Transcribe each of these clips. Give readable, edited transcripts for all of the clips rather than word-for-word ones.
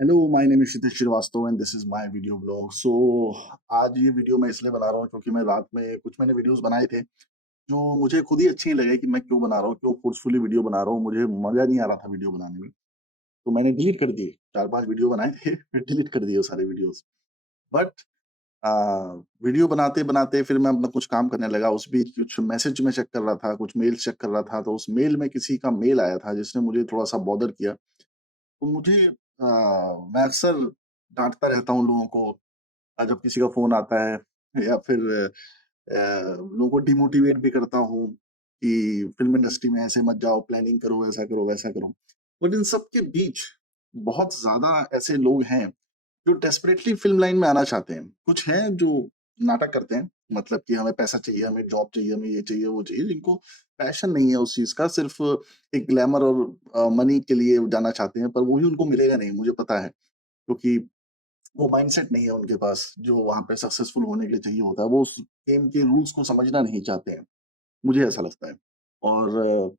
Hello, my name is Kshitij Srivastava and this is my video blog. आज ये video मैं इसलिए बना रहा हूँ क्योंकि मैं रात में कुछ मैंने वीडियोस बनाए थे जो मुझे खुद ही अच्छे नहीं लगे कि मैं क्यों बना रहा हूँ, क्यों फोर्सफुली वीडियो बना रहा हूँ। मुझे मजा नहीं आ रहा था वीडियो बनाने में, तो मैंने डिलीट कर दिए। 4-5 वीडियो बनाए थे फिर डिलीट कर दिए वो सारे वीडियोस। बट वीडियो बनाते-बनाते फिर मैं अपना कुछ काम करने लगा। उस बीच कुछ मैसेज मैं चेक कर रहा था, कुछ मेल्स चेक कर रहा था, तो उस मेल में किसी का मेल आया था जिसने मुझे थोड़ा-सा बॉदर किया। तो मैं अक्सर डाँटता रहता हूँ लोगों को जब किसी का फ़ोन आता है या फिर लोगों को डिमोटिवेट भी करता हूँ कि फ़िल्म इंडस्ट्री में ऐसे मत जाओ, प्लानिंग करो, ऐसा करो, वैसा करो। बट इन सब के बीच बहुत ज़्यादा ऐसे लोग हैं जो डेस्परेटली फ़िल्म लाइन में आना चाहते हैं। कुछ हैं जो नाटक करते हैं, मतलब कि हमें पैसा चाहिए, हमें जॉब चाहिए, हमें ये चाहिए, वो चाहिए, जिनको पैशन नहीं है उस चीज़ का, सिर्फ़ एक ग्लैमर और मनी के लिए जाना चाहते हैं, पर वो भी उनको मिलेगा नहीं, मुझे पता है। क्योंकि वो माइंडसेट नहीं है उनके पास, जो वहाँ पे सक्सेसफुल होने के लिए चाहिए होता है। वो उस गेम के रूल्स को समझना नहीं चाहते हैं, मुझे ऐसा लगता है। और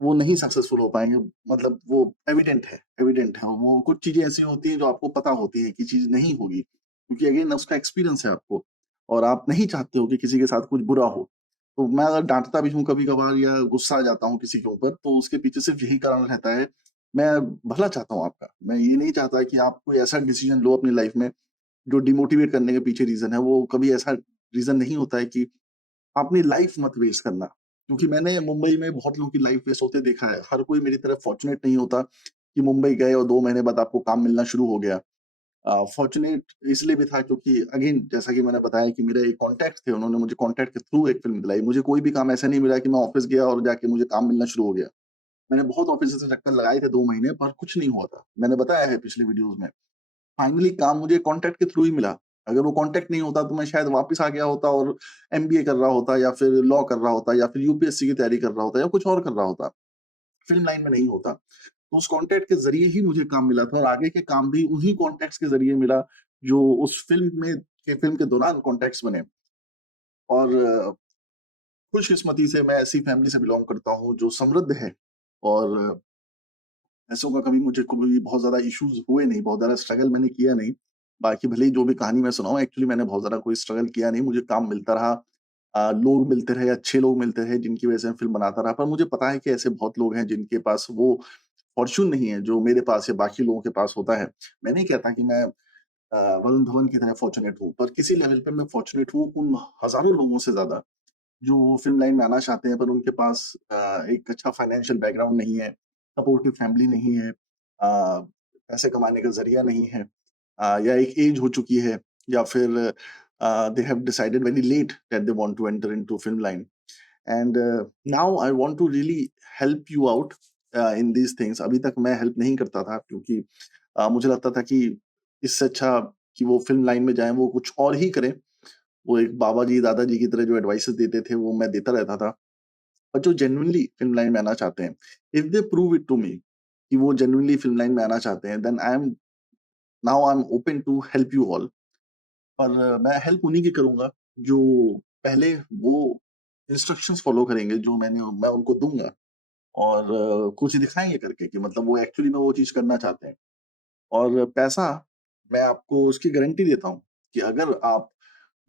वो नहीं सक्सेसफुल हो पाएँगे, मतलब वो एविडेंट है। वो कुछ चीज़ें ऐसी होती हैं जो आपको पता होती है कि चीज़ नहीं होगी, क्योंकि अगेन उसका एक्सपीरियंस है आपको और आप नहीं चाहते हो कि किसी के साथ कुछ बुरा हो। तो मैं अगर डाँटता भी हूँ कभी-कभार या गुस्सा आ जाता हूँ किसी के ऊपर, तो उसके पीछे सिर्फ़ यही कारण रहता है, मैं भला चाहता हूँ आपका। मैं ये नहीं चाहता कि आप कोई ऐसा डिसीज़न लो अपनी लाइफ़ में जो डिमोटिवेट करने के पीछे रीज़न है। वो कभी ऐसा रीज़न नहीं होता है कि अपनी लाइफ मत वेस्ट करना। क्योंकि मैंने मुंबई में बहुत लोगों की लाइफ वेस्ट होते देखा है। हर कोई मेरी तरह फॉर्च्यूनेट नहीं होता कि मुंबई गए और 2 महीने बाद आपको काम मिलना शुरू हो गया। फॉर्च्यूनेट इसलिए भी था क्योंकि अगेन जैसा कि मैंने बताया कि मेरे एक कॉन्टैक्ट थे, उन्होंने मुझे कॉन्टैक्ट के थ्रू एक फ़िल्म दिलाई। मुझे कोई भी काम ऐसा नहीं मिला कि मैं ऑफ़िस गया और जाके मुझे काम मिलना शुरू हो गया। मैंने बहुत ऑफ़िसेज़ से चक्कर लगाए थे 2 महीने, पर कुछ नहीं हुआ था। मैंने बताया है पिछले वीडियोज़ में। फाइनली काम मुझे कॉन्टैक्ट के थ्रू ही मिला। अगर वो कॉन्टैक्ट नहीं होता तो मैं शायद वापस आ गया होता और एमबीए कर रहा होता या फिर लॉ कर रहा होता या फिर यूपीएससी की तैयारी कर रहा होता या कुछ और कर रहा होता। फ़िल्म लाइन में नहीं होता। तो उस कॉन्टैक्ट के ज़रिए ही मुझे काम मिला था और आगे के काम भी उन्हीं कॉन्टैक्ट्स के ज़रिए मिला, जो उस फ़िल्म के दौरान कॉन्टैक्ट्स बने। और खुशकिस्मती से मैं ऐसी फ़ैमिली से बिलॉन्ग करता हूँ जो समृद्ध है और पैसों का कभी मुझे कोई बहुत ज़्यादा इश्यूज़ हुए नहीं, बहुत ज़्यादा स्ट्रगल मैंने किया नहीं। बाकी भले ही जो भी कहानी मैं सुनाऊँ, एक्चुअली मैंने बहुत ज़्यादा कोई स्ट्रगल किया नहीं, मुझे काम मिलता रहा। लोग मिलते रहे, अच्छे लोग मिलते रहे जिनकी वज़ह से मैं फ़िल्म बनाता रहा। पर मुझे पता है कि ऐसे बहुत लोग हैं जिनके पास वो फॉर्च्यून नहीं है जो मेरे पास या बाकी लोगों के पास होता है। मैं नहीं कहता कि मैं वरुण धवन की तरह फॉर्च्यूनेट हूँ, पर किसी लेवल पे मैं फॉर्च्यूनेट हूँ उन हज़ारों लोगों से ज़्यादा जो फ़िल्म लाइन में आना चाहते हैं, पर उनके पास एक अच्छा फाइनेंशियल बैकग्राउंड नहीं है, सपोर्टिव फैमिली नहीं है, पैसे कमाने का ज़रिया नहीं है, या एक एज हो चुकी है, या फिर they have decided very late that they want to enter into film line. And now I want to really help you out in these things. अभी तक मैं हेल्प नहीं करता था क्योंकि मुझे लगता था कि इससे अच्छा कि वो फ़िल्म लाइन में जाएँ, वो कुछ और ही करें। वो एक बाबा जी, दादा जी की तरह जो एडवाइसेज़ देते थे, वो मैं देता रहता था। और जो जेनुइनली फ़िल्म लाइन में आना चाहते हैं, if they prove it to me कि वो जेनुइनली फ़िल्म लाइन में आना चाहते हैं, then I am open to help you all. और मैं हेल्प उन्हीं की करूँगा, जो पहले वो इंस्ट्रक्शंस फ़ॉलो करेंगे, जो मैं उनको दूँगा और कुछ दिखाएँगे करके कि मतलब वो एक्चुअली में वो चीज़ करना चाहते हैं। और पैसा, मैं आपको उसकी गारंटी देता हूँ कि अगर आप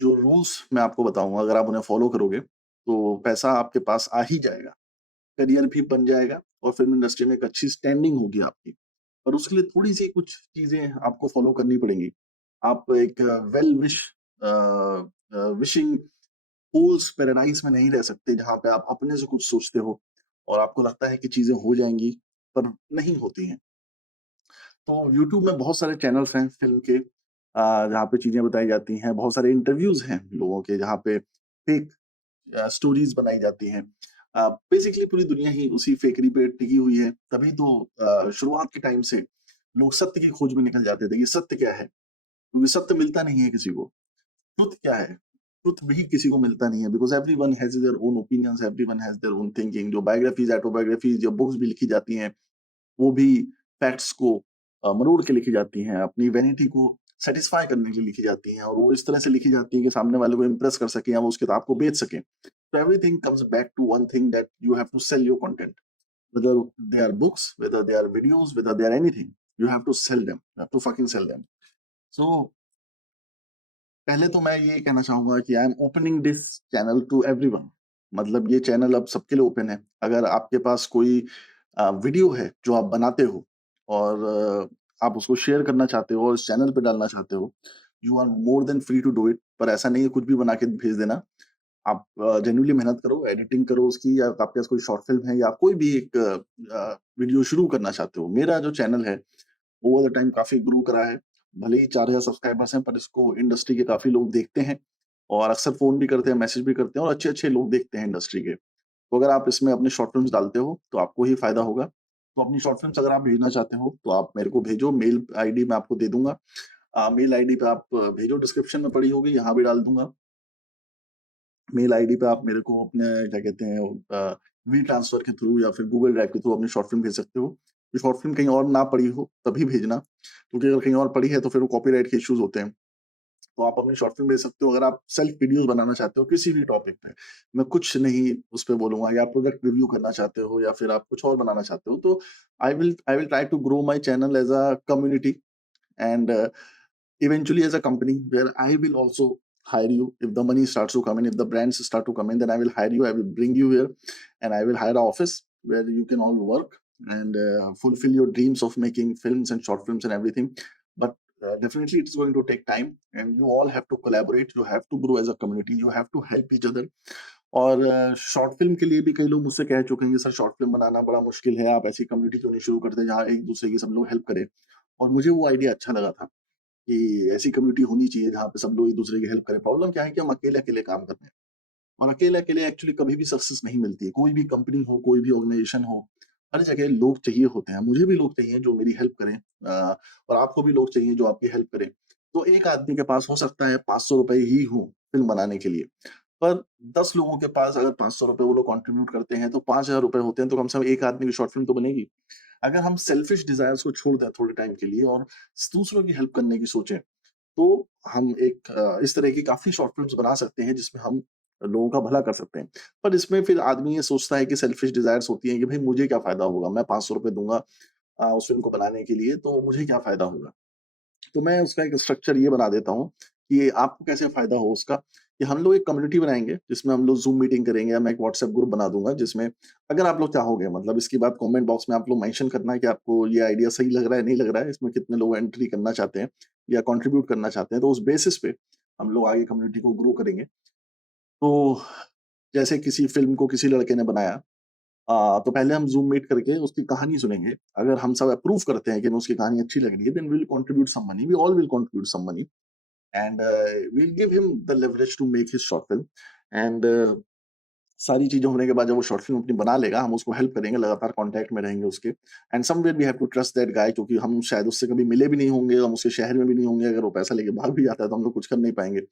जो रूल्स मैं आपको बताऊँगा, अगर आप उन्हें फ़ॉलो करोगे, तो पैसा आपके पास आ ही जाएगा। करियर भी बन जाएगा और फ़िल्म इंडस्ट्री में एक अच्छी स्टैंडिंग होगी आपकी। पर उसके लिए थोड़ी-सी कुछ चीज़ें आपको फ़ॉलो करनी पड़ेंगी। आप एक वेल विशिंग फूल्स पैराडाइज़ में नहीं रह सकते, जहाँ पे आप अपने से कुछ सोचते हो और आपको लगता है कि चीज़ें हो जाएँगी, पर नहीं होती हैं। तो यूट्यूब में बहुत सारे चैनल्स हैं फ़िल्म के, जहाँ पे चीज़ें बताई जाती हैं, बहुत सारे इंटरव्यूज़ हैं लोगों के जहाँ पे फेक स्टोरीज़ बनाई जाती हैं। बेसिकली पूरी दुनिया ही उसी फेकरी पे टिकी हुई है, तभी तो शुरुआत के टाइम से लोग सत्य की खोज में निकल जाते थे, ये सत्य क्या है? क्योंकि सत्य मिलता नहीं है किसी को। ट्रुथ क्या है? ट्रुथ भी किसी को मिलता नहीं है, because everyone has their own opinions, everyone has their own thinking. जो बायोग्राफ़ीज़, ऑटोबायोग्राफ़ीज़, जो बुक्स भी लिखी जाती हैं, वो भी फैक्ट्स को मरोड़ के लिखी जाती हैं, अपनी वैनिटी को सैटिस्फाई करने के लिए लिखी जाती हैं और वो इस तरह से लिखी जाती हैं कि सामने वाले को इम्प्रेस कर सकें या वो उस किताब को बेच सकें। So everything comes back to one thing, that you have to sell your content, whether they are books, whether they are videos, whether they are anything. You have to sell them, you have to fucking sell them. So पहले तो मैं ये कहना चाहूँगा कि I am opening this channel to everyone. मतलब ये channel अब सबके लिए ओपन है। अगर आपके पास कोई वीडियो है जो आप बनाते हो और आप उसको शेयर करना चाहते हो और इस चैनल पे डालना चाहते हो, you are more than free to do it. पर ऐसा नहीं है कुछ भी बना के भेज देना। आप जेन्युइनली मेहनत करो, एडिटिंग करो उसकी, या आपके पास कोई शॉर्ट फ़िल्म है या कोई भी एक वीडियो शुरू करना चाहते हो। मेरा जो चैनल है, ओवर द टाइम काफ़ी ग्रो करा है। भले ही 4000 सब्सक्राइबर्स हैं, पर इसको इंडस्ट्री के काफ़ी लोग देखते हैं और अक्सर फ़ोन भी करते हैं, मैसेज भी करते हैं और अच्छे-अच्छे लोग देखते हैं इंडस्ट्री के। तो अगर आप इसमें अपने शॉर्ट फ़िल्म्स डालते हो, तो आपको ही फ़ायदा होगा। तो अपनी शॉर्ट फ़िल्म्स अगर आप भेजना चाहते हो, तो आप मेरे को भेजो, मेल आईडी मैं आपको दे दूँगा। मेल आईडी पे आप भेजो, डिस्क्रिप्शन में पड़ी होगी, यहाँ भी डाल दूँगा। मेल आईडी पे आप मेरे को अपने क्या कहते हैं वी ट्रांसफर के थ्रू या फिर गूगल ड्राइव के थ्रू अपनी शॉर्ट फ़िल्म भेज सकते हो। ये शॉर्ट फ़िल्म कहीं और ना पड़ी हो, तभी भेजना, क्योंकि अगर कहीं और पड़ी है, तो फिर वो कॉपीराइट के इश्यूज़ होते हैं। तो आप अपनी शॉर्ट फ़िल्म भेज सकते हो। अगर आप सेल्फ वीडियोज़ बनाना चाहते हो किसी भी टॉपिक पे, मैं कुछ नहीं उस पे बोलूँगा, या प्रोडक्ट रिव्यू करना चाहते हो या फिर आप कुछ और बनाना चाहते हो, तो I will try to grow my channel as a community and eventually as a company where I will also hire you. If the money starts to come in, if the brands start to come in, then I will hire you. I will bring you here, and I will hire an office where you can all work and fulfill your dreams of making films and short films and everything. But definitely, it's going to take time, and you all have to collaborate. You have to grow as a community. You have to help each other. और short film के लिए भी कई लोग मुझसे कह चुके हैं कि सर शॉर्ट फ़िल्म बनाना बड़ा मुश्किल है, आप ऐसी कम्युनिटी क्यों नहीं शुरू करते जहाँ एक-दूसरे की सब लोग हेल्प करें। और मुझे वो आइडिया अच्छा लगा था कि ऐसी कम्युनिटी होनी चाहिए जहाँ पे सब लोग एक-दूसरे की हेल्प करें। प्रॉब्लम क्या है कि हम अकेले-अकेले काम करते हैं और अकेले-अकेले एक्चुअली कभी भी सक्सेस नहीं मिलती है। कोई भी कंपनी हो, कोई भी ऑर्गनाइज़ेशन हो, हर जगह लोग चाहिए होते हैं। मुझे भी लोग चाहिए जो मेरी हेल्प करें और आपको भी लोग चाहिए जो आपकी हेल्प करें। तो एक आदमी के पास हो सकता है ₹500 ही हो फ़िल्म बनाने के लिए, पर 10 लोगों के पास अगर ₹500 वो लोग कंट्रीब्यूट करते हैं, तो ₹5000 होते हैं, तो कम से कम एक आदमी की शॉर्ट फ़िल्म तो बनेगी। अगर हम सेल्फिश डिज़ायर्स को छोड़ दें थोड़े टाइम के लिए और दूसरों की हेल्प करने की सोचें, तो हम एक इस तरह की काफ़ी शॉर्ट फ़िल्म्स बना सकते हैं जिसमें हम लोगों का भला कर सकते हैं। पर इसमें फिर आदमी ये सोचता है कि सेल्फिश डिज़ायर्स होती हैं कि भई मुझे क्या फ़ायदा होगा? मैं ₹500 दूँगा उस फ़िल्म को बनाने के लिए, तो मुझे क्या फ़ायदा होगा? तो मैं उसका एक स्ट्रक्चर ये बना देता हूँ कि आपको कैसे फ़ायदा हो उसका, कि हम लोग एक कम्युनिटी बनाएँगे जिसमें हम लोग ज़ूम मीटिंग करेंगे, या मैं एक व्हाट्सएप ग्रुप बना दूँगा जिसमें अगर आप लोग चाहोगे, मतलब इसके बाद कमेंट बॉक्स में आप लोग मेंशन करना है कि आपको ये आइडिया सही लग रहा है, नहीं लग रहा है, इसमें कितने लोग एंट्री करना चाहते हैं या कंट्रीब्यूट करना चाहते हैं, तो उस बेसिस पे हम लोग आगे कम्युनिटी को ग्रो करेंगे। तो जैसे किसी फ़िल्म को किसी लड़के ने बनाया, तो पहले हम ज़ूम मीट करके उसकी कहानी सुनेंगे। अगर हम सब अप्रूव करते हैं कि हमें उसकी कहानी अच्छी लग रही है, then we will contribute some money, we all will contribute some money and we'll give him the leverage to make his short film and सारी चीज़ें होने के बाद जब वो शॉर्ट फ़िल्म अपनी बना लेगा, हम उसको हेल्प करेंगे, लगातार कॉन्टैक्ट में रहेंगे उसके and somewhere we have to trust that guy, क्योंकि हम शायद उससे कभी मिले भी नहीं होंगे, हम उसके शहर में भी नहीं होंगे, अगर वो पैसा लेके भाग भी जाता है, तो हम लोग कुछ कर नहीं पाएँगे।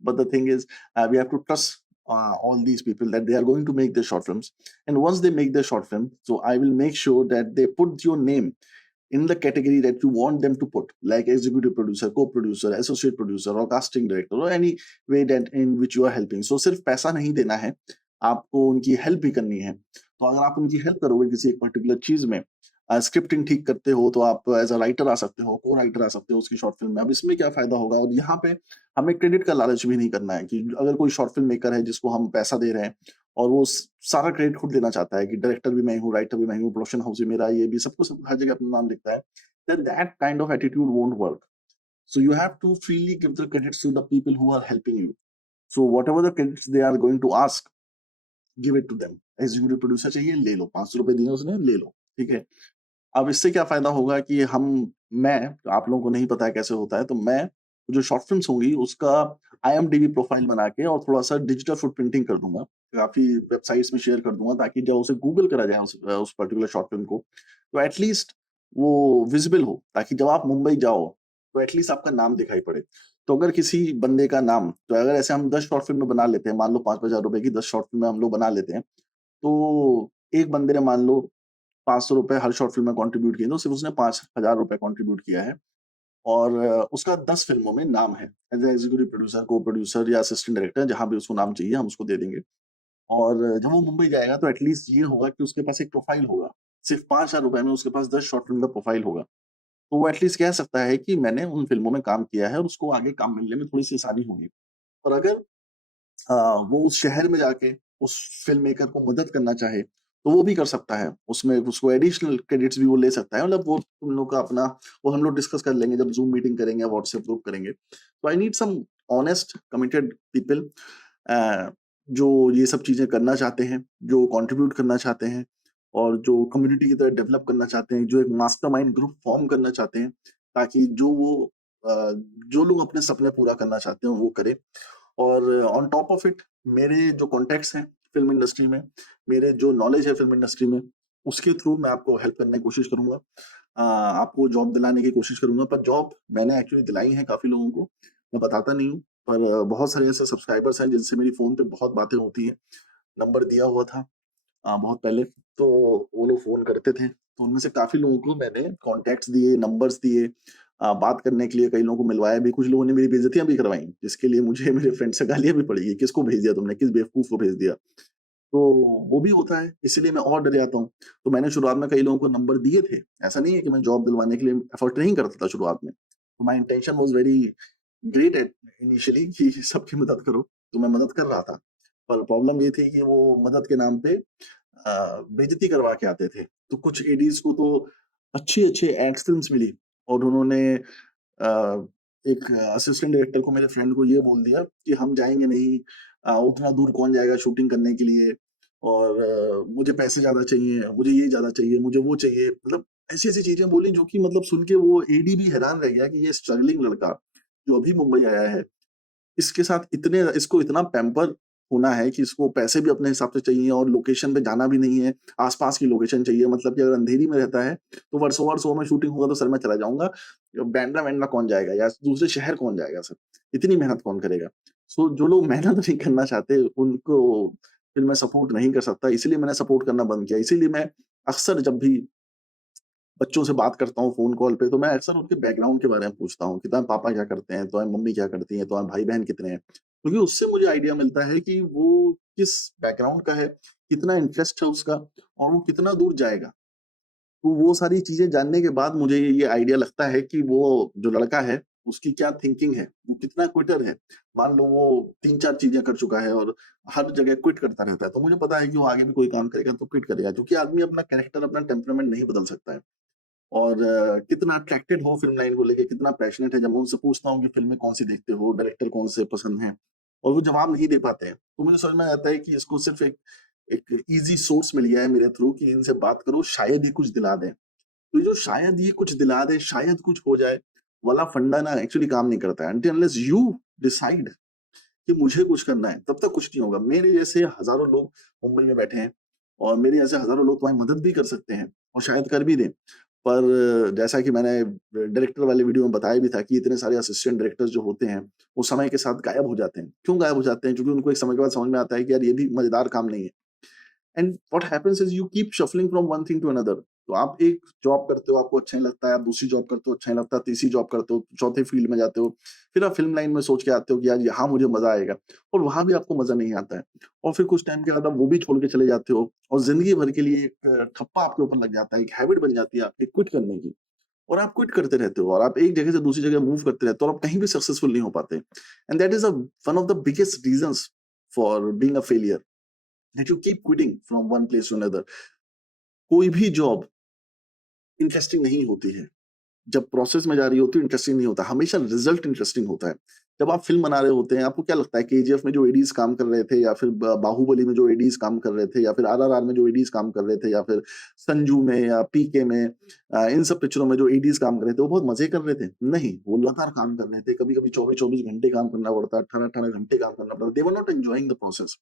But the thing is, we have to trust all these people that they are going to make their short films. And once they make their short film, so I will make sure that they put your name in the category that you want them to put, like executive producer, co-producer, associate producer, or casting director, or any way that in which you are helping. So सिर्फ पैसा नहीं देना है, आपको उनकी help भी करनी है। तो अगर आप उनकी हेल्प करोगे किसी एक पर्टिकुलर चीज़ में, स्क्रिप्टिंग ठीक करते हो, तो आप एज़ अ राइटर आ सकते हो, को-राइटर आ सकते हो उसकी शॉर्ट फ़िल्म में। अब इसमें क्या फ़ायदा होगा, और यहाँ पे हमें क्रेडिट का लालच भी नहीं करना है कि अगर कोई शॉर्ट फ़िल्म मेकर है जिसको हम पैसा दे रहे हैं और वो सारा क्रेडिट खुद लेना चाहता है कि डायरेक्टर भी मैं हूँ, राइटर भी मैं हूँ, प्रोडक्शन हाउस भी मेरा, ये भी सब कुछ हर जगह अपना नाम लिखता है, then that kind of attitude won't work. So you have to freely give the credits to the people who are helping you. So whatever the credits they are going to ask, give it to them. Executive producer चाहिए, ले लो, ₹500 दिए उसने, ले लो, ठीक है। अब इससे क्या फ़ायदा होगा कि मैं, आप लोगों को नहीं पता है कैसे होता है, तो मैं जो शॉर्ट फ़िल्म्स होंगी उसका आईएमडीबी प्रोफ़ाइल बना के और थोड़ा-सा डिजिटल फुटप्रिंटिंग कर दूँगा। काफ़ी वेबसाइट्स में शेयर कर दूँगा ताकि जब उसे गूगल करा जाए उस पर्टिकुलर शॉर्ट फ़िल्म को, तो एट लीस्ट वो विज़िबल हो, ताकि जब आप मुंबई जाओ, तो एट लीस्ट आपका नाम दिखाई पड़े। तो अगर किसी बंदे का नाम, तो अगर ऐसे हम 10 शॉर्ट फ़िल्में बना लेते हैं, मान लो ₹5,000 की 10 शॉर्ट फ़िल्में हम लोग बना लेते हैं, तो एक बंदे ने मान लो ₹500 हर शॉर्ट फ़िल्म में कंट्रीब्यूट किए, तो सिर्फ़ उसने ₹5000 कंट्रीब्यूट किया है और उसका 10 फ़िल्मों में नाम है। As a executive producer, co-producer या असिस्टेंट डायरेक्टर, जहाँ भी उसको नाम चाहिए हम उसको दे देंगे। और जब वो मुंबई जाएगा तो एट लीस्ट ये होगा कि उसके पास एक प्रोफ़ाइल होगा। सिर्फ़ ₹5000 में उसके पास 10 शॉर्ट फ़िल्म का प्रोफ़ाइल होगा। तो वो एटलीस्ट कह सकता है कि मैंने उन फ़िल्मों में काम किया है और उसको आगे काम मिलने में थोड़ी-सी आसानी होगी। और अगर वो उस शहर में जाके उस फ़िल्म मेकर को मदद करना चाहे, तो वो भी कर सकता है। उसमें उसको एडिशनल क्रेडिट्स भी वो ले सकता है। मतलब वो तुम लोग का अपना वो हम लोग डिस्कस कर लेंगे जब ज़ूम मीटिंग करेंगे या व्हाट्सएप ग्रुप करेंगे। तो I need some honest committed people uh, जो ये सब चीज़ें करना चाहते हैं, जो कंट्रीब्यूट करना चाहते हैं और जो कम्युनिटी की तरह डेवलप करना चाहते हैं, जो एक मास्टरमाइंड ग्रुप फॉर्म करना चाहते हैं, ताकि अ, जो लोग अपने सपने पूरा करना चाहते हैं, वो करें। और ऑन टॉप ऑफ इट मेरे जो कॉन्टैक्ट्स हैं फ़िल्म इंडस्ट्री में, मेरे जो नॉलेज है फ़िल्म इंडस्ट्री में, उसके थ्रू मैं आपको हेल्प करने की कोशिश करूँगा। आपको जॉब दिलाने की कोशिश करूँगा, पर जॉब मैंने एक्चुअली दिलाई है काफ़ी लोगों को, मैं बताता नहीं हूँ। पर बहुत सारे ऐसे सब्सक्राइबर्स हैं जिनसे मेरी फ़ोन पे बहुत बातें होती हैं, नंबर दिया हुआ था बहुत पहले, तो वो लोग फ़ोन करते थे। तो उनमें से काफ़ी लोगों को मैंने कॉन्टैक्ट्स दिए, नंबर्स दिए बात करने के लिए कई लोगों को मिलवाया भी, कुछ लोगों ने मेरी बेइज़्ज़तियाँ भी करवाई, जिसके लिए मुझे मेरे फ्रेंड से गालियाँ भी पड़ी कि किसको भेज दिया तुमने, किस बेवकूफ़ को भेज दिया। तो वो भी होता है, इसीलिए मैं और डर जाता हूँ। तो मैंने शुरुआत में कई लोगों को नंबर दिए थे, ऐसा नहीं है कि मैं जॉब दिलवाने के लिए एफर्ट नहीं करता था शुरुआत में। तो my intention was very great at initially कि सबकी मदद करो, तो मैं मदद कर रहा था। पर प्रॉब्लम ये थी कि वो मदद के नाम पे बेइज़्ज़ती करवा के आते थे। तो कुछ एडीज़ को तो अच्छी-अच्छी एड फ़िल्म्स मिली और उन्होंने अ, एक असिस्टेंट डायरेक्टर को मेरे फ्रेंड को ये बोल दिया कि हम जाएँगे नहीं उतना दूर कौन जाएगा शूटिंग करने के लिए और मुझे पैसे ज़्यादा चाहिए, मुझे ये ज़्यादा चाहिए, मुझे वो चाहिए। मतलब ऐसी-ऐसी चीज़ें बोली जो कि मतलब सुन के वो एडी भी हैरान रह गया कि ये स्ट्रगलिंग लड़का, जो अभी मुंबई आया है इसके साथ इतने इसको इतना पैम्पर होना है कि इसको पैसे भी अपने हिसाब से चाहिए और लोकेशन पे जाना भी नहीं है, आस-पास की लोकेशन चाहिए मतलब कि अगर अंधेरी में रहता है, तो वर्सोवा-वर्सोवा में शूटिंग होगा तो सर मैं चला जाऊँगा। बैंड्रा-वैंड्रा कौन जाएगा या दूसरे शहर कौन जाएगा सर? इतनी मेहनत कौन करेगा? सो जो लोग मेहनत नहीं करना चाहते उनको फिर मैं सपोर्ट नहीं कर सकता, इसलिए मैंने सपोर्ट करना बंद किया। इसीलिए मैं अक्सर जब भी बच्चों से बात करता हूँ फ़ोन कॉल पे, तो मैं अक्सर उनके बैकग्राउंड के बारे में पूछता हूँ कि तुम्हारे पापा क्या करते हैं? तुम्हारी मम्मी क्या करती हैं? तुम्हारे भाई-बहन कितने हैं? क्योंकि उससे मुझे आइडिया मिलता है कि वो किस बैकग्राउंड का है, कितना इंटरेस्ट है उसका और वो कितना दूर जाएगा। तो वो सारी चीज़ें जानने के बाद मुझे ये आइडिया लगता है कि वो जो लड़का है, उसकी क्या थिंकिंग है, वो कितना क्विटर है। मान लो वो 3-4 चीज़ें कर चुका है और हर जगह क्विट करता रहता है, तो मुझे पता है कि वो आगे भी कोई काम करेगा तो क्विट करेगा क्योंकि आदमी अपना कैरेक्टर, अपना टेम्परामेंट नहीं बदल सकता है। और कितना अट्रैक्टेड हो फ़िल्म लाइन को लेके, कितना पैशनेट है, जब मैं उनसे पूछता हूँ कि फ़िल्में कौन-सी देखते हो, डायरेक्टर कौन से पसंद हैं और वो जवाब नहीं दे पाते हैं। तो मुझे समझ में आता है कि इसको सिर्फ़ एक एक ईज़ी सोर्स मिल गया है मेरे थ्रू कि इनसे बात करो, शायद ये कुछ दिला दें। तो ये जो शायद ये कुछ दिला दें, शायद कुछ हो जाए वाला फंडा ना एक्चुअली काम नहीं करता है। अनटिल अनलेस यू डिसाइड कि मुझे कुछ करना है, तब तक कुछ नहीं होगा। मेरे जैसे हज़ारों लोग मुंबई में बैठे हैं और मेरे जैसे हज़ारों लोग तुम्हारी मदद भी कर सकते हैं और शायद कर भी दें। पर जैसा कि मैंने डायरेक्टर वाले वीडियो में बताया भी था कि इतने सारे असिस्टेंट डायरेक्टर्स जो होते हैं, वो समय के साथ गायब हो जाते हैं। क्यों गायब हो जाते हैं? क्योंकि उनको एक समय के बाद समझ में आता है कि यार ये भी मज़ेदार काम नहीं है। And what happens is you keep shuffling from one thing to another. तो आप एक जॉब करते हो, आपको अच्छा नहीं लगता है, आप दूसरी जॉब करते हो, अच्छा नहीं लगता, तीसरी जॉब करते हो, चौथे फील्ड में जाते हो। फिर आप फ़िल्म लाइन में सोच के आते हो कि यार यहाँ मुझे मज़ा आएगा और वहाँ भी आपको मज़ा नहीं आता है। और फिर कुछ टाइम के बाद आप वो भी छोड़ के चले जाते हो और ज़िंदगी भर के लिए एक ठप्पा आपके ऊपर लग जाता है, एक हैबिट बन जाती है आपकी क्विट करने की। और आप क्विट करते रहते हो और आप एक जगह से दूसरी जगह मूव करते रहते हो और आप कहीं भी सक्सेसफुल नहीं हो पाते। And that is one of the biggest reasons for being a failure that you keep quitting from one place to another. कोई भी जॉब इंटरेस्टिंग नहीं होती है। जब प्रोसेस में जा रही होती है इंटरेस्टिंग नहीं होता, हमेशा रिज़ल्ट इंटरेस्टिंग होता है। जब आप फ़िल्म बना रहे होते हैं, आपको क्या लगता है केजीएफ में जो एडीज़ काम कर रहे थे या फिर ब बाहुबली में जो एडीज़ काम कर रहे थे या फिर आरआरआर में जो एडीज़ काम कर रहे थे या फिर संजू में या पीके में इन सब पिक्चरों में जो एडीज़ काम कर रहे थे, वो बहुत मज़े कर रहे थे? नहीं, वो लगातार काम कर रहे थे। कभी-कभी 24-24 घंटे काम करना पड़ता, 18-18 घंटे काम करना पड़ता। They were not enjoying the process.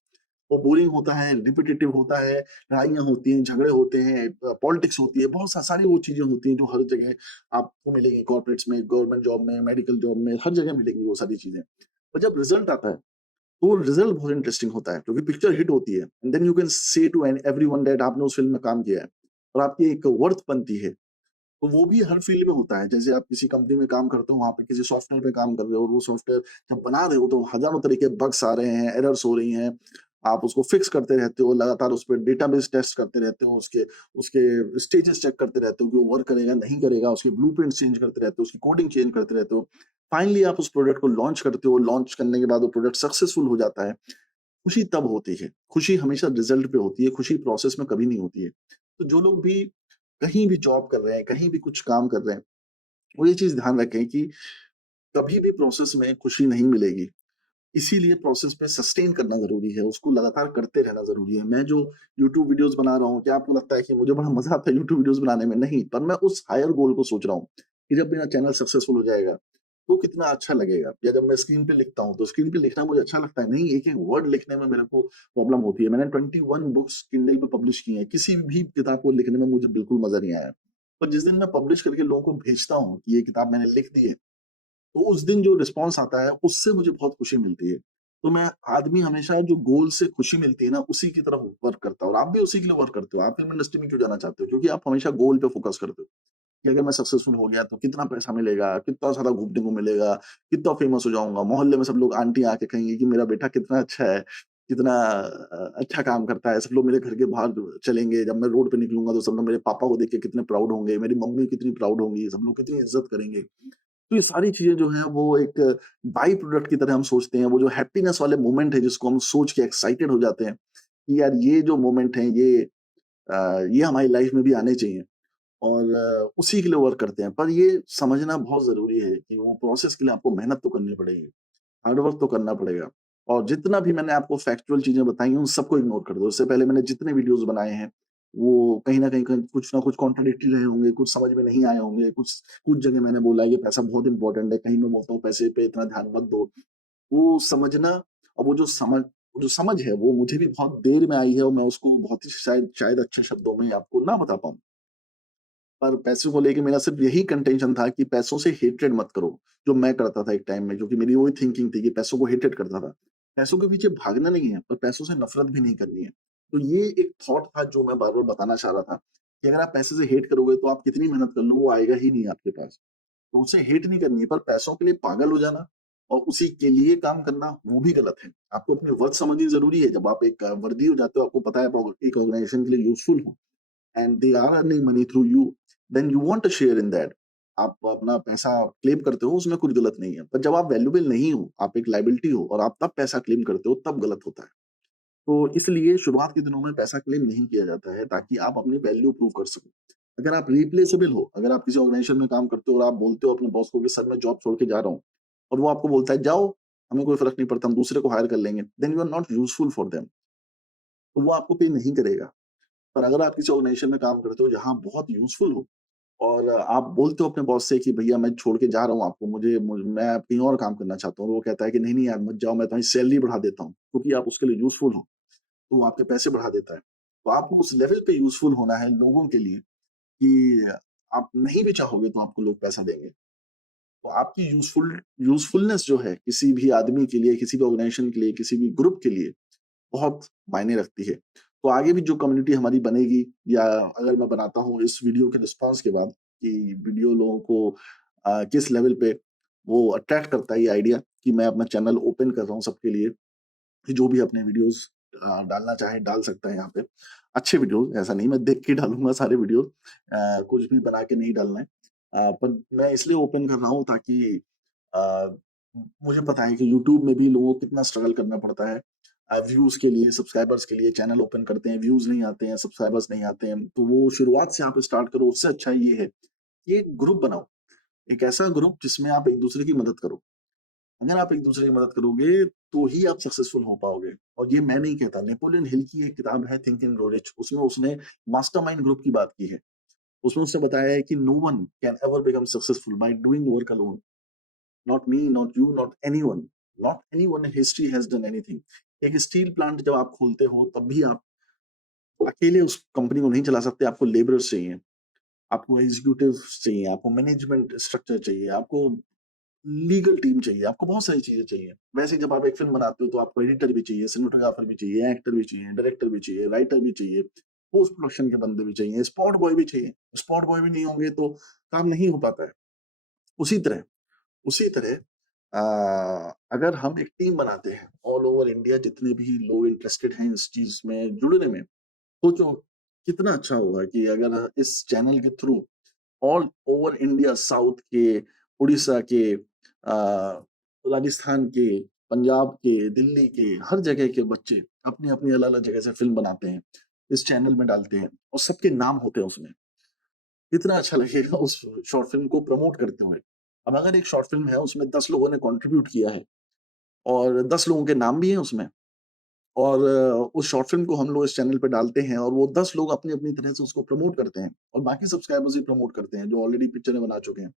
वो बोरिंग होता है, रिपिटिटिव होता है, लड़ाइयाँ होती हैं, झगड़े होते हैं, पॉलिटिक्स होती है, बहुत सारी वो चीज़ें होती हैं जो हर जगह आपको मिलेंगी कॉर्पोरेट्स में, गवर्नमेंट जॉब में, मेडिकल जॉब में, हर जगह मिलेंगी वो सारी चीज़ें। और जब रिज़ल्ट आता है, तो रिज़ल्ट बहुत इंटरेस्टिंग होता है क्योंकि पिक्चर हिट होती है and then you can say to everyone that आपने उस फ़िल्म में काम किया है और आपकी एक वर्थ बनती है। तो वो भी हर फ़ील्ड में होता है। जैसे आप किसी कंपनी में काम करते हो, वहाँ पे किसी सॉफ्टवेयर पे काम कर रहे हो और वो सॉफ्टवेयर जब बना रहे हो तो हज़ारों तरह के बग्स आ रहे हैं, एरर्स हो रही हैं। आप उसको फिक्स करते रहते हो, लगातार उस पे डेटाबेस टेस्ट करते रहते हो, उसके उसके स्टेजेस चेक करते रहते हो कि वो वर्क करेगा, नहीं करेगा, उसके ब्लूप्रिंट्स चेंज करते रहते हो, उसकी कोडिंग चेंज करते रहते हो। फाइनली आप उस प्रोडक्ट को लॉन्च करते हो, लॉन्च करने के बाद वो प्रोडक्ट सक्सेसफुल हो जाता है। खुशी तब होती है, खुशी हमेशा रिज़ल्ट पे होती है, खुशी प्रोसेस में कभी नहीं होती है। तो जो लोग भी कहीं भी जॉब कर रहे हैं, कहीं भी कुछ काम कर रहे हैं, वो ये चीज़ ध्यान रखें कि कभी भी प्रोसेस में खुशी नहीं मिलेगी। इसीलिए प्रोसेस पे सस्टेन करना ज़रूरी है, उसको लगातार करते रहना ज़रूरी है। मैं जो यूट्यूब वीडियोज़ बना रहा हूँ, क्या आपको लगता है कि मुझे बड़ा मज़ा आता है यूट्यूब वीडियोज़ बनाने में? नहीं, पर मैं उस हायर गोल को सोच रहा हूँ कि जब मेरा चैनल सक्सेसफुल हो जाएगा, तो कितना अच्छा लगेगा। या जब मैं स्क्रीन पे लिखता हूँ, तो स्क्रीन पे लिखना मुझे अच्छा लगता है, नहीं एक-एक वर्ड लिखने में मेरे को प्रॉब्लम होती है। मैंने 21 बुक्स किंडल पे पब्लिश की हैं, किसी भी किताब को लिखने में मुझे बिल्कुल मज़ा नहीं आया। पर जिस दिन मैं पब्लिश करके लोगों को भेजता हूँ कि ये किताब मैंने लिख दी है, तो उस दिन जो रिस्पॉन्स आता है, उससे मुझे बहुत खुशी मिलती है। तो मैं आदमी हमेशा जो गोल से खुशी मिलती है ना, उसी की तरफ वर्क करता है और आप भी उसी के लिए वर्क करते हो। आप फ़िल्म इंडस्ट्री में क्यों जाना चाहते हो? क्योंकि आप हमेशा गोल पे फ़ोकस करते हो कि अगर मैं सक्सेसफुल हो गया तो कितना पैसा मिलेगा, कितना ज़्यादा घूमने को मिलेगा, कितना फ़ेमस हो जाऊँगा, मोहल्ले में सब लोग आंटी आके कहेंगी कि मेरा बेटा कितना अच्छा है, कितना अच्छा काम करता है। सब लोग मेरे घर के बाहर चलेंगे, जब मैं रोड पे निकलूँगा तो सब लोग मेरे पापा को देख के कितने प्राउड होंगे, मेरी मम्मी कितनी प्राउड होंगी, सब लोग कितनी इज़्ज़त करेंगे। तो ये सारी चीज़ें जो हैं वो एक बाई प्रोडक्ट की तरह हम सोचते हैं, वो जो हैप्पीनेस वाले मोमेंट है जिसको हम सोच के एक्साइटेड हो जाते हैं, कि यार ये जो मोमेंट है ये हमारी लाइफ में भी आने चाहिए और उसी के लिए वर्क करते हैं। पर ये समझना बहुत ज़रूरी है कि वो प्रोसेस के लिए आपको मेहनत तो करनी पड़ेगी, हार्ड वर्क तो करना पड़ेगा और जितना भी मैंने आपको फैक्चुअल चीज़ें बताई हैं, उन सबको इग्नोर कर दो। इससे पहले मैंने जितने वीडियोज़ बनाए हैं, वो कहीं न कहीं कुछ ना कुछ कॉन्ट्राडिक्टरी रहे होंगे, कुछ समझ में नहीं आए होंगे, कुछ जगह मैंने बोला है कि पैसा बहुत इम्पोर्टेंट है, कहीं मैं बोलता हूँ पैसे पे इतना ध्यान मत दो। वो समझना और वो जो समझ है, वो मुझे भी बहुत देर में आई है और मैं उसको बहुत ही शायद शायद अच्छे शब्दों में आपको ना बता पाऊँ। पर पैसों को लेके मेरा सिर्फ यही कंटेंशन था कि पैसों से हेट्रेड मत करो, जो मैं करता था एक टाइम में, क्योंकि मेरी वही थिंकिंग थी कि पैसों को हेटेड करता था। पैसों के पीछे भागना नहीं है, पर पैसों से नफ़रत भी नहीं करनी है। तो ये एक थॉट था जो मैं बार-बार बताना चाह रहा था, कि अगर आप पैसे से हेट करोगे तो आप कितनी मेहनत कर लो, वो आएगा ही नहीं आपके पास। तो उसे हेट नहीं करनी है, पर पैसों के लिए पागल हो जाना और उसी के लिए काम करना, वो भी गलत है। आपको अपनी वर्थ समझनी ज़रूरी है। जब आप एक वर्दी हो जाते हो, आपको पता है आप एक ऑर्गनाइज़ेशन के लिए यूज़फुल हो and they are earning money through you, then you want to share in that. आप अपना पैसा क्लेम करते हो, उसमें कुछ गलत नहीं है। पर जब आप वैल्यूएबल नहीं हो, आप एक लायबिलिटी हो और आप तब पैसा क्लेम करते हो, तब गलत होता है। तो इसलिए शुरुआत के दिनों में पैसा क्लेम नहीं किया जाता है ताकि आप अपनी वैल्यू प्रूव कर सको। अगर आप रिप्लेसेबल हो, अगर आप किसी ऑर्गेनाइजेशन में काम करते हो और आप बोलते हो अपने बॉस को कि सर मैं जॉब छोड़ के जा रहा हूँ और वो आपको बोलता है जाओ, हमें कोई फर्क नहीं पड़ता, हम दूसरे को हायर कर लेंगे, then you are not useful for them. तो वो आपको पे नहीं करेगा। पर अगर आप किसी ऑर्गेनाइजेशन में काम करते हो जहाँ बहुत यूजफुल हो और आप बोलते हो अपने बॉस से कि भैया मैं छोड़ के जा रहा हूँ आपको, मैं अब कहीं और काम करना चाहता हूँ, और वो कहता है कि नहीं नहीं यार मत जाओ, मैं तुम्हारी सैलरी बढ़ा देता हूँ क्योंकि आप उसके लिए यूजफुल हो, तो वो आपके पैसे बढ़ा देता है। तो आपको उस लेवल पे यूज़फुल होना है लोगों के लिए कि आप नहीं भी चाहोगे तो आपको लोग पैसा देंगे। तो आपकी यूज़फुलनेस जो है किसी भी आदमी के लिए, किसी भी ऑर्गनाइज़ेशन के लिए, किसी भी ग्रुप के लिए बहुत मायने रखती है। तो आगे भी जो कम्युनिटी हमारी बनेगी या अगर मैं बनाता हूँ इस वीडियो के रिस्पॉन्स के बाद कि वीडियो लोगों को किस लेवल पे वो अट्रैक्ट करता है ये आइडिया कि मैं अपना चैनल ओपन कर रहा हूँ सबके लिए। कि जो भी अपने वीडियोज़ डालना चाहे डाल सकता है यहाँ पे। अच्छे वीडियोज़ ऐसा नहीं मैं देख के डालूँगा सारे वीडियोज़, कुछ भी बना के नहीं डालना है। पर मैं इसलिए ओपन कर रहा हूँ ताकि अ, मुझे पता है कि यूट्यूब में भी लोगों को कितना स्ट्रगल करना पड़ता है। व्यूज़ के लिए, सब्सक्राइबर्स के लिए चैनल ओपन करते हैं, व्यूज़ नहीं आते हैं, सब्सक्राइबर्स नहीं आते हैं। तो वो शुरुआत से आप स्टार्ट करो, उससे अच्छा ये है कि एक ग्रुप बनाओ। एक ऐसा ग्रुप जिसमें आप एक-दूसरे की मदद करो। अगर आप एक-दूसरे की मदद करोगे, तो ही आप सक्सेसफुल हो पाओगे। और ये मैं नहीं कहता, नेपोलियन हिल की एक किताब है थिंक एंड ग्रो रिच, उसमें उसने मास्टरमाइंड ग्रुप की बात की है। उसमें उसने बताया है कि no one can ever become successful by doing work alone, not me, not you, not anyone in history has done anything. एक स्टील प्लांट जब आप खोलते हो, तब भी आप अकेले उस कंपनी को नहीं चला सकते, आपको लेबरर्स चाहिए, आपको एग्जीक्यूटिव्स चाहिए, आपको मैनेजमेंट स्ट्रक्चर चाहिए, आपको लीगल टीम चाहिए, आपको बहुत सारी चीज़ें चाहिए। वैसे ही जब आप एक फ़िल्म बनाते हो तो आपको एडिटर भी चाहिए, सिनेमेटोग्राफर भी चाहिए, एक्टर भी चाहिए, डायरेक्टर भी चाहिए, राइटर भी चाहिए, पोस्ट प्रोडक्शन के बंदे भी चाहिए, स्पॉट बॉय भी चाहिए। स्पॉट बॉय भी नहीं होंगे तो काम नहीं हो पाता है। उसी तरह उसी तरह अगर हम एक टीम बनाते हैं, ऑल ओवर इंडिया जितने भी लोग इंटरेस्टेड हैं इस चीज़ में जुड़ने में, सोचो कितना अच्छा होगा कि अगर इस चैनल के through all over India south के, उड़ीसा के, राजस्थान के, पंजाब के, दिल्ली के, हर जगह के बच्चे अपनी-अपनी अलग-अलग जगह से फ़िल्म बनाते हैं, इस चैनल में डालते हैं और सबके नाम होते हैं उसमें। कितना अच्छा लगेगा उस शॉर्ट फ़िल्म को प्रमोट करते हुए। अब अगर एक शॉर्ट फ़िल्म है उसमें 10 लोगों ने कंट्रीब्यूट किया है और 10 लोगों के नाम भी हैं उसमें और उस शॉर्ट फ़िल्म को हम लोग इस चैनल पे डालते हैं और वो 10 लोग अपनी-अपनी तरह से उसको प्रमोट करते हैं और बाकी सब्सक्राइबर्स भी प्रमोट करते हैं, जो ऑलरेडी पिक्चरें बना चुके हैं।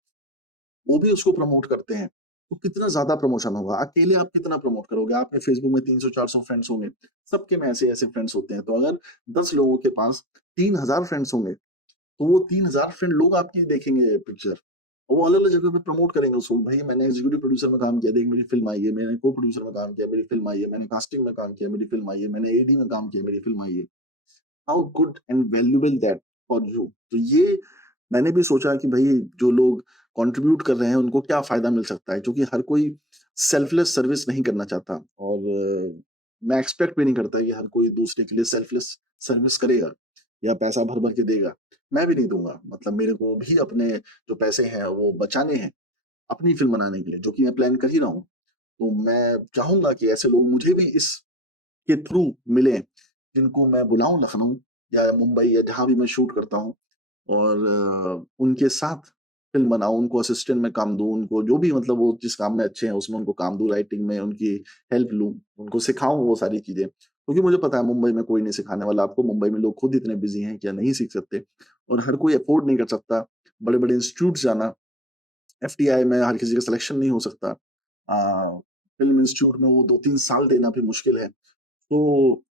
वो भी उसको प्रमोट करते हैं, तो कितना ज़्यादा प्रमोशन होगा। अकेले आप कितना प्रमोट करोगे? आपके फेसबुक में 300-400 फ्रेंड्स होंगे, सबके में ऐसे-ऐसे फ्रेंड्स होते हैं। तो अगर 10 लोगों के पास 3000 फ्रेंड्स होंगे, तो वो 3000 फ्रेंड लोग आपकी देखेंगे पिक्चर। और वो अलग-अलग जगह पे प्रमोट करेंगे उसको, भई मैंने एग्ज़ीक्यूटिव प्रोड्यूसर में काम किया, देख मेरी फ़िल्म आई है, मैंने को-प्रोड्यूसर में काम किया, मेरी फ़िल्म आई है, मैंने कास्टिंग में काम किया, मेरी फ़िल्म आई है, मैंने एडी में काम किया, मेरी फ़िल्म आई है। How good and valuable that for you. तो ये मैंने भी सोचा कि भई जो लोग कंट्रीब्यूट कर रहे हैं उनको क्या फ़ायदा मिल सकता है, क्योंकि हर कोई सेल्फलेस सर्विस नहीं करना चाहता और मैं एक्सपेक्ट भी नहीं करता कि हर कोई दूसरे के लिए सेल्फलेस सर्विस करेगा या पैसा भर-भर के देगा। मैं भी नहीं दूँगा, मतलब मेरे को भी अपने जो पैसे हैं वो बचाने हैं, अपनी फ़िल्म बनाने के लिए, जो कि मैं प्लान कर ही रहा हूँ। तो मैं चाहूँगा कि ऐसे लोग मुझे भी इस के थ्रू मिले, जिनको मैं बुलाऊँ लखनऊ या मुंबई या जहाँ भी मैं शूट करता हूँ और उनके साथ फ़िल्म बनाऊँ, उनको असिस्टेंट में काम दूँ, उनको जो भी मतलब वो जिस काम में अच्छे हैं उसमें उनको काम दूँ, राइटिंग में उनकी हेल्प लूँ, उनको सिखाऊँ वो सारी चीज़ें। क्योंकि मुझे पता है मुंबई में कोई नहीं सिखाने वाला आपको, मुंबई में लोग खुद इतने बिज़ी हैं कि नहीं सीख सकते और हर कोई अफ़ोर्ड नहीं कर सकता, बड़े-बड़े इंस्टीट्यूट्स जाना। एफटीआई में हर किसी का सिलेक्शन नहीं हो सकता। फ़िल्म इंस्टीट्यूट में वो 2-3 साल देना भी मुश्किल है। तो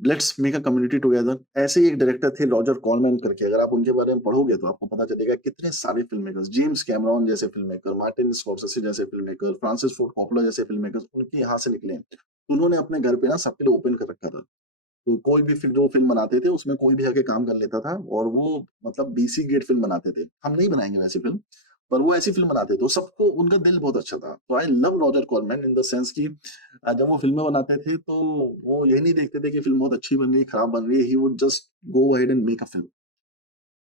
let's make a community together. ऐसे ही एक डायरेक्टर थे रॉजर कॉलमैन करके, अगर आप उनके बारे में पढ़ोगे तो आपको पता चलेगा कितने सारे फ़िल्म मेकर्स, जेम्स कैमरॉन जैसे फ़िल्म मेकर, मार्टिन स्कॉर्सेज़े जैसे film maker, Francis Ford Coppola जैसे फ़िल्म मेकर्स उनके यहाँ से निकले हैं। तो उन्होंने अपने घर पे ना सबके लिए ओपन कर रखा था। तो कोई भी फ़िल्म जो फ़िल्म बनाते थे उसमें कोई भी आके काम कर लेता था और वो मतलब बीसी ग्रेड फ़िल्म बनाते थे। हम नहीं बनाएँगे वैसी फ़िल्म, पर वो ऐसी फ़िल्म बनाते थे। तो सबको उनका दिल बहुत अच्छा था। तो I love Roger Coleman in the sense कि जब वो फ़िल्में बनाते थे तो वो ये नहीं देखते थे कि फ़िल्म बहुत अच्छी बन रही है, खराब बन रही है। He would just go ahead and make a film.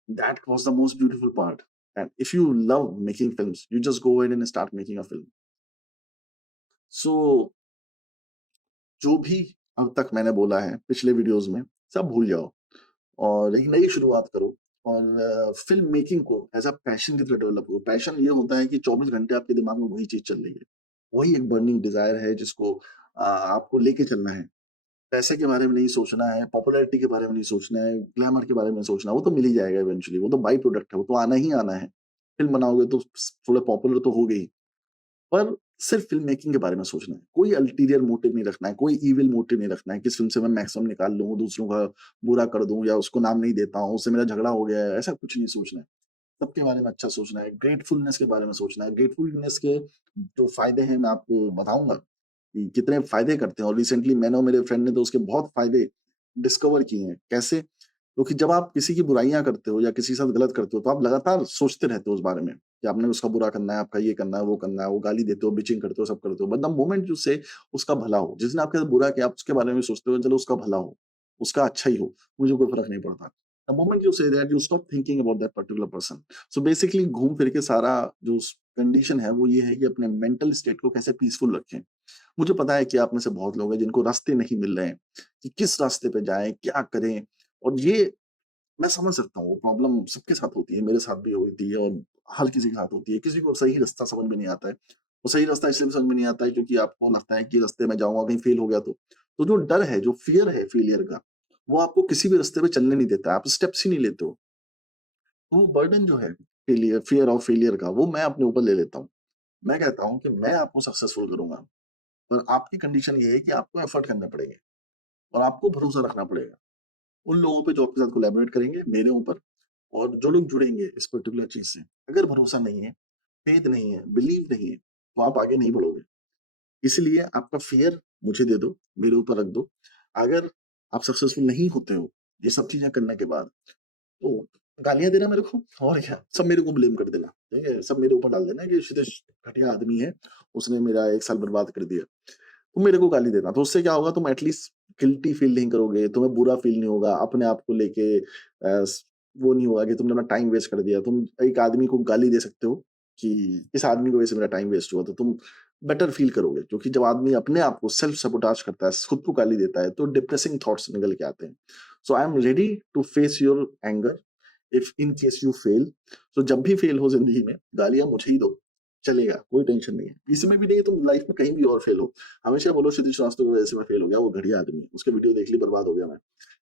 That was the most beautiful part. And if you love making films, you just go ahead and start making a film. सो जो भी अब तक मैंने बोला है पिछले वीडियोज़ में, सब भूल जाओ। और एक नई शुरुआत करो और फ़िल्म मेकिंग को एज़ अ पैशन की तरह डेवलप करो। पैशन ये होता है कि 24 घंटे आपके दिमाग में वही चीज़ चल रही है। वही एक बर्निंग डिज़ायर है जिसको आपको लेके चलना है। पैसे के बारे में नहीं सोचना है, पॉपुलैरिटी के बारे में नहीं सोचना है, ग्लैमर के बारे में नहीं सोचना है, वो तो मिल ही जाएगा इवेंचुअली, वो तो बाय प्रोडक्ट है, वो तो आना ही आना है। फ़िल्म बनाओगे तो थोड़ा पॉपुलर तो होगे ही। पर सिर्फ़ फ़िल्म मेकिंग के बारे में सोचना है। कोई अल्टीरियर मोटिव नहीं रखना है, कोई इविल मोटिव नहीं रखना है कि इस फ़िल्म से मैं मैक्सिमम निकाल लूँ, दूसरों का बुरा कर दूँ या उसको नाम नहीं देता हूँ, उससे मेरा झगड़ा हो गया है, ऐसा कुछ नहीं सोचना है। सबके बारे में अच्छा सोचना है, ग्रेटफुलनेस के बारे में सोचना है। ग्रेटफुलनेस के जो फ़ायदे हैं मैं आपको बताऊँगा कि कितने फ़ायदे करते हैं और रिसेंटली मैंने और मेरे फ्रेंड ने तो उसके बहुत फ़ायदे डिस्कवर किए हैं। कैसे? क्योंकि जब आप किसी की बुराइयाँ करते हो या किसी के साथ गलत करते हो, तो आप लगातार सोचते रहते हो उस बारे में कि आपने उसका बुरा करना है, आपका ये करना है, वो गाली देते हो, बिचिंग करते हो, सब करते हो। बट द मोमेंट यू से उसका भला हो, जिसने आपके साथ बुरा किया, आप उसके बारे में सोचते हो, चलो उसका भला हो, उसका अच्छा ही हो, मुझे कोई फ़र्क नहीं पड़ता। The moment you say that, you stop thinking about that particular person. So basically घूम फिर के सारा जो स कंडीशन है, वो ये है कि अपने मेंटल स्टेट को कैसे पीसफुल रखें। मुझे पता है कि आप में से बहुत लोग हैं जिनको रास्ते नहीं मिल रहे हैं, कि किस रास्ते पे जाएँ, क्या करें? और ये मैं समझ सकता हूँ, वो प्रॉब्लम सबके साथ होती है, मेरे साथ भी होती है और हर किसी के साथ होती है। किसी को सही रास्ता समझ में नहीं आता है। वो सही रास्ता इसलिए भी समझ में नहीं आता है क्योंकि आपको लगता है कि रास्ते में जाऊँगा कहीं फेल हो गया तो। तो जो डर है, जो फ़ियर है फेलियर का, वो आपको किसी भी रास्ते पे चलने नहीं देता, आप स्टेप्स ही नहीं लेते हो। तो वो बर्डन जो है फ़ियर ऑफ फेलियर का, वो मैं अपने ऊपर ले लेता हूँ। मैं कहता हूँ कि मैं आपको सक्सेसफुल करूँगा, पर आपकी कंडीशन ये है कि आपको एफर्ट करने पड़ेंगे और आपको भरोसा रखना पड़ेगा। उन लोगों पे जो आपके साथ कोलैबोरेट करेंगे, मेरे ऊपर और जो लोग जुड़ेंगे इस पर्टिकुलर चीज़ से। अगर भरोसा नहीं है, फ़ेथ नहीं है, बिलीव नहीं है, तो आप आगे नहीं बढ़ोगे। इसलिए आपका फ़ियर मुझे दे दो, मेरे ऊपर रख दो। अगर आप सक्सेसफुल नहीं होते हो, ये सब चीज़ें करने के बाद, तो गालियाँ देना मेरे को और क्या, सब मेरे को ब्लेम कर देना, ठीक है? सब मेरे ऊपर डाल देना कि क्षितिज घटिया आदमी है, उसने मेरा 1 साल बर्बाद कर दिया। तुम मेरे को गाली देना, तो उससे क्या होगा तुम एटलीस्ट गिल्टी फील नहीं करोगे, तुम्हें बुरा फील नहीं होगा, अपने आप को लेके वो नहीं होगा कि तुमने अपना टाइम वेस्ट कर दिया। तुम एक आदमी को गाली दे सकते हो कि इस आदमी की वजह से मेरा टाइम वेस्ट हुआ, तो तुम बेटर फील करोगे क्योंकि जब आदमी अपने आप को सेल्फ सबोटाज करता है, खुद को गाली देता है, तो डिप्रेसिंग थॉट्स निकल के आते हैं। So I am ready to face your anger if in case you fail. तो जब भी फेल हो जिंदगी में गालियां मुझे ही दो, चलेगा, कोई टेंशन नहीं है। इसमें भी नहीं, तुम लाइफ में कहीं भी और फेल हो, हमेशा बोलो क्षितिज श्रीवास्तव की वजह से मैं फेल हो गया, वो घटिया आदमी है, उसके वीडियो देख ली बर्बाद हो गया मैं।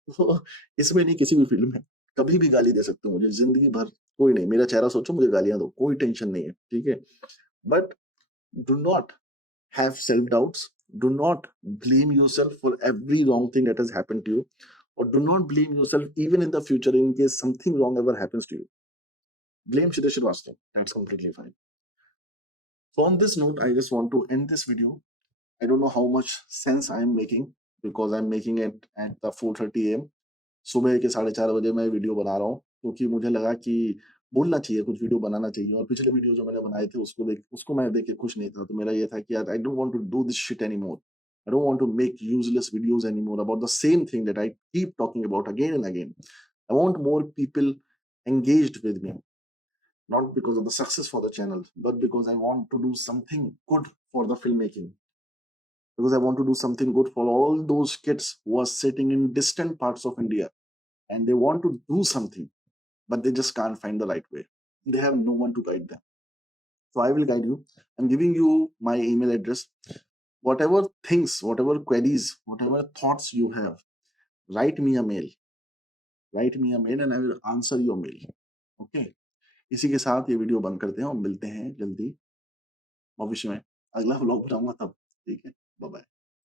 तो इसमें नहीं, किसी भी फील्ड में कभी भी गाली दे सकते हो मुझे जिंदगी भर, कोई नहीं, मेरा चेहरा सोचो, मुझे गालियां दो, कोई टेंशन नहीं है, ठीक है? But do not have self doubts. Do not blame yourself for every wrong thing that has happened to you, or do not blame yourself even in the future in case something wrong ever happens to you. Blame Shitesh Srivastava. That's completely fine. So on this note, I just want to end this video. I don't know how much sense I am making because I'm making it at the 4:30 a.m. सुबह के 4:30 बजे मैं video बना रहा हूँ क्योंकि मुझे लगा कि बोलना चाहिए, कुछ वीडियो बनाना चाहिए। और पिछले वीडियो जो मैंने बनाए थे उसको मैं देख के खुश नहीं था। तो मेरा ये था कि यार I don't want to do this shit anymore. I don't want to make useless videos anymore about the same thing that I keep talking about again and again. I want more people engaged with me, not because of the success for the channel, but because I want to do something good for the filmmaking, because I want to do something good for all those kids who are sitting in distant parts of India and they want to do something, but they just can't find the right way. They have no one to guide them. So I will guide you. I'm giving you my email address. Whatever things, whatever queries, whatever thoughts you have, write me a mail. Write me a mail and I will answer your mail. Okay. इसी के साथ ये video बंद करते हैं और मिलते हैं जल्दी भविष्य में। अगला व्लॉग बनाऊंगा तब। ठीक है। Bye bye.